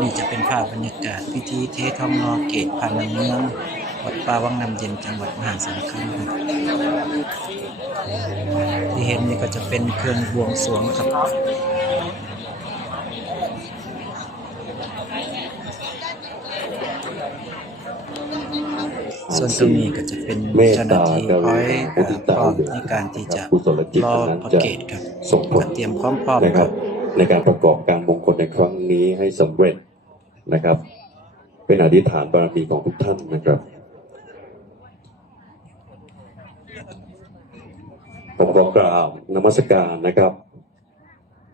นี่จะเป็นภาพบรรยากาศพิธีเททองนอเกตพันเมืองวัดป่าวังน้ำเย็นจังหวัดมหาสารคามครับที่เห็นนี่ก็จะเป็นเครื่องบวงสรวงครับส่วนตรงนี้ก็จะเป็นเมตเจ้าหน้าตาที่กครุอยณามุทิพร้ตาอมอยู่ในการที่จะกุศลจิตรอนั้นพระจะเกตครับส่งผก็ลเตรียมพร้อมพร้อมนะคครัรับบ ในการประกอบการมงคลในครั้งนี้ให้สำเร็จนะครับ เป็นอธิษฐานบารมีของทุกท่านนะครับผมขอกราบนมัสการนะครับ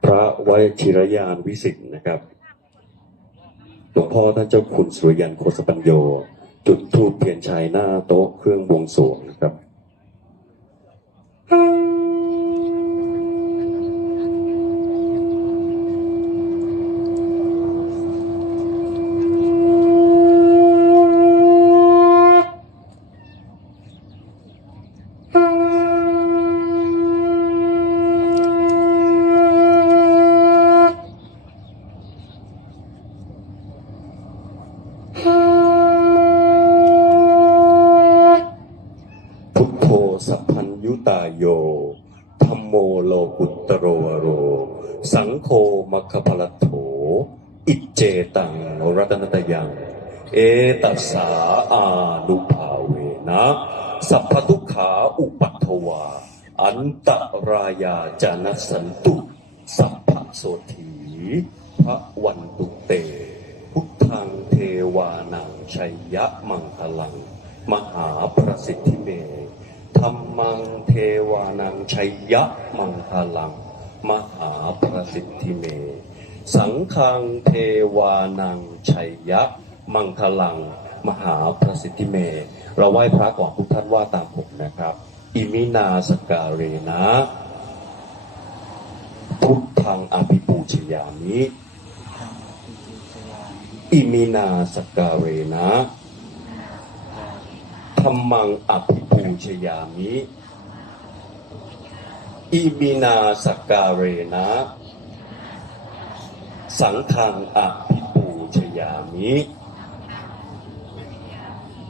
พระวชิรยานวิสิทธิ์นะครับหลวงพ่อท่านเจ้าคุณสุริยันโคสปัญโย จุดธูปเทียนชัยหน้าโต๊ะเครื่องบวงสรวงนะครับ พุทโธสัพพัญยุ ตายโยธรรมโมโลกุตตโรวโร สังโฆมัคคพลโถ อิจเจตังรัตนตยัง เอตัสสาอานุภาเวนะ สัพพทุขาอุปัตวา อันตรายาจานัสสันตุ สัพพะโสถีพระวันตุเต พุทธังเทวานังชัยยะมังคลัง มหาประสิทธิเม ธรรมังเทวานังชัยยะมังคลัง มหาประสิทธิเม สังฆังเทวานังชัยยะมังคลัง มหาประสิทธิเม เราไหว้พระก่อนทุกท่านว่าตามผมนะครับ อิมินาสการเรนะ พุทธังอภิปูชยามิอิมินาสการเรนะ ธรรมังอภิปูชยามิอิมินาสกการเรนะ สังฆังอภิปูชยามิ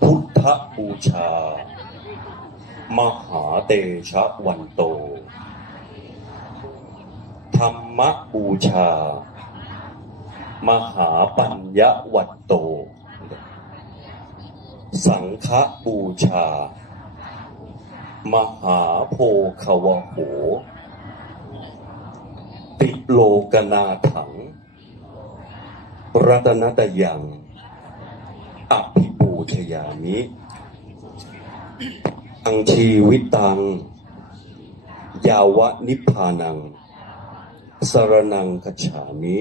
พุทธบูชา มหาเตชะวันโต ธรรมบูชา มหาปัญญวัตโต สังฆบูชา มหาโพควโห ติโลกนาถัง รัตนตยังอภิปูชยามิอังชีวิตัง ยาวะนิพพานัง สรนังคัจฉามิ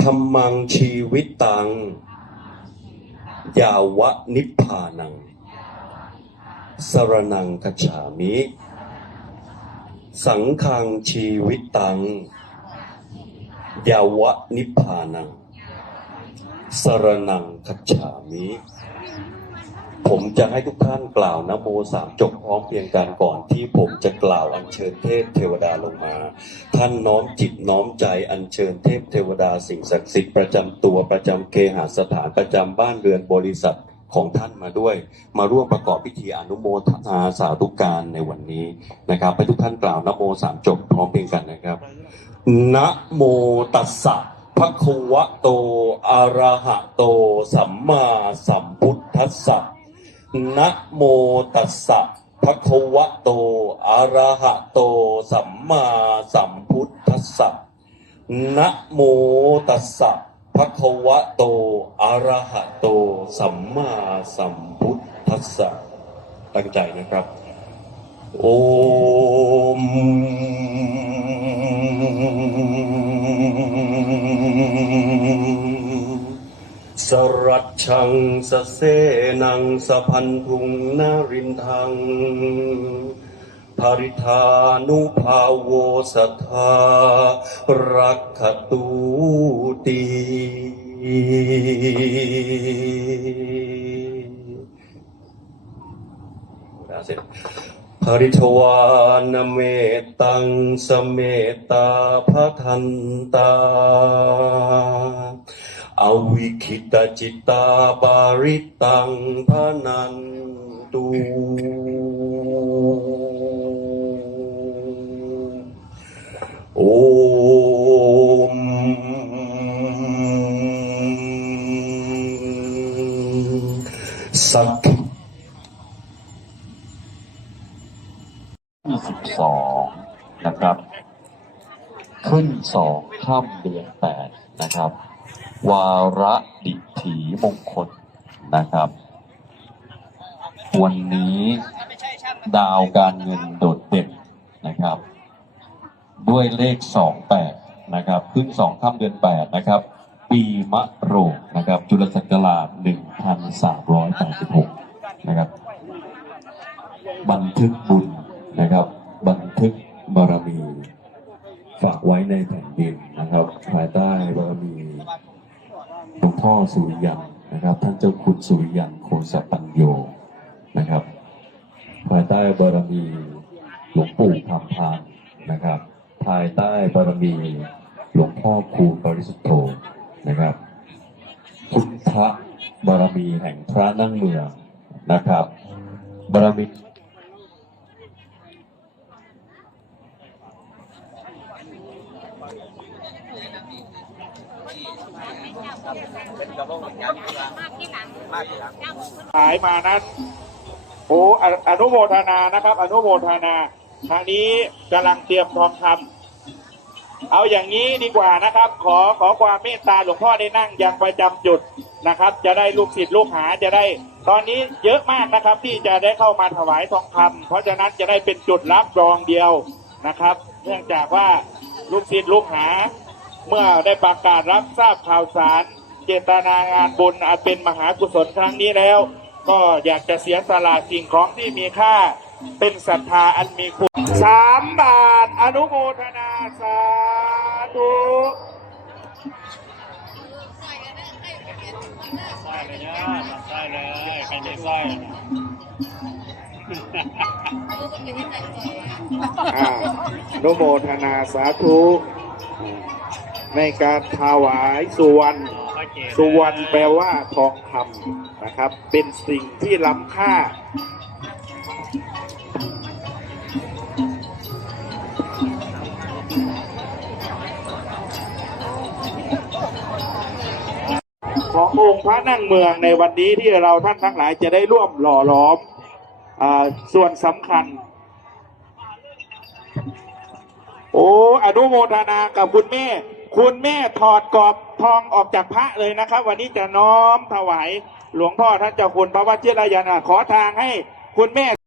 ธรรมังชีวิตตัง ยาวะนิพพานัง สรนังกัจฉามิ สังฆังชีวิตตัง ยาวะนิพพานัง สรนังกัจฉามิ ผมจะให้ทุกท่านกล่าวนะโมสามจบพร้อมเพียงกันก่อนที่ผมจะกล่าวอัญเชิญเทพเทวดาลงมา ท่านน้อมจิตน้อมใจอัญเชิญเทพเทวดาสิ่งศักดิ์สิทธิ์ประจำตัวประจำเคหสถานประจำบ้านเรือนบริษัทของท่านมาด้วย มาร่วมประกอบพิธีอนุโมทนาสาธุการในวันนี้นะครับให้ทุกท่านกล่าวนะโมสามจบพร้อมเพียงกันนะครับนะโมตัสสะภะควะโตอะระหะโต สัมมาสัมพุทธัสสะ นะโมตัสสะภะคะวะโตอะระหะโต สัมมาสัมพุทธัสสะนะโมตัสสะภะคะวะโตอะระหะโต สัมมาสัมพุทธัสสะตั้งใจนะครับ โอม สรัชชังสเสนังสะพันธุงนารินทังภริธานุภาโวสัทธารักขตูตีภริทวานเมตังสเมตตาพระทันตา อวิคิตจิตตาบาริตังพนันตุโอมสักที่สิบสองนะครับ ขึ้นสองค่ำเดือนแปดนะครับ วาระดิถีมงคลนะครับ วันนี้ดาวการเงินโดดเด่นนะครับ ด้วยเลข 28 นะครับขึ้น2ค่ำเดือน 8 นะครับ ปีมะโรงนะครับ จุลศักราช 1386 สุริยันนะครับ ท่านเจ้าคุณสุริยันโคสปัญโยนะครับ ภายใต้บารมีหลวงปู่คำพานนะครับ ภายใต้บารมีหลวงพ่อคูณปริสุทธโธนะครับพุทธบารมีแห่งพระนั่งเมืองนะครับ บารมี หายมานั้นโอ้ออนุโมทนานะครับ อนุโมทนาทางนี้กำลังเตรียมทองคำเอาอย่างนี้ดีกว่านะครับ ขอขอความเมตตาหลวงพ่อได้นั่งยังประจำจุดนะครับ จะได้ลูกศิษย์ลูกหาจะได้ ตอนนี้เยอะมากนะครับที่จะได้เข้ามาถวายทองคำเพราะฉะนั้นจะได้เป็นจุดรับรองเดียวนะครับ เนื่องจากว่าลูกศิษย์ลูกหา เมื่อได้ประกาศรับทราบข่าวสาร เจตนางานบุญอาจเป็นมหากุศลครั้งนี้แล้ว ก็อยากจะเสียสละสิ่งของที่มีค่าเป็นศรัทธาอันมีคุณสามบาทอนุโมทนาสาธุได้เลยนะได้เลยใครไม่สร้อยอ่าอนุโมทนาสาธุ ในการถวายสุวรรณสุวรรณแปลว่าทองคำนะครับ เป็นสิ่งที่ล้ำค่า ขององค์พระนั่งเมืองในวันนี้ที่เราท่านทั้งหลายจะได้ร่วมหล่อหลอมอส่วนสำคัญ โอ้อนุโมทนากับคุณแม่ คุณแม่ถอดกรอบทองออกจากพระเลยนะครับ วันนี้จะน้อมถวายหลวงพ่อท่านเจ้าคุณพระวชิรยานาขอทางให้คุณแม่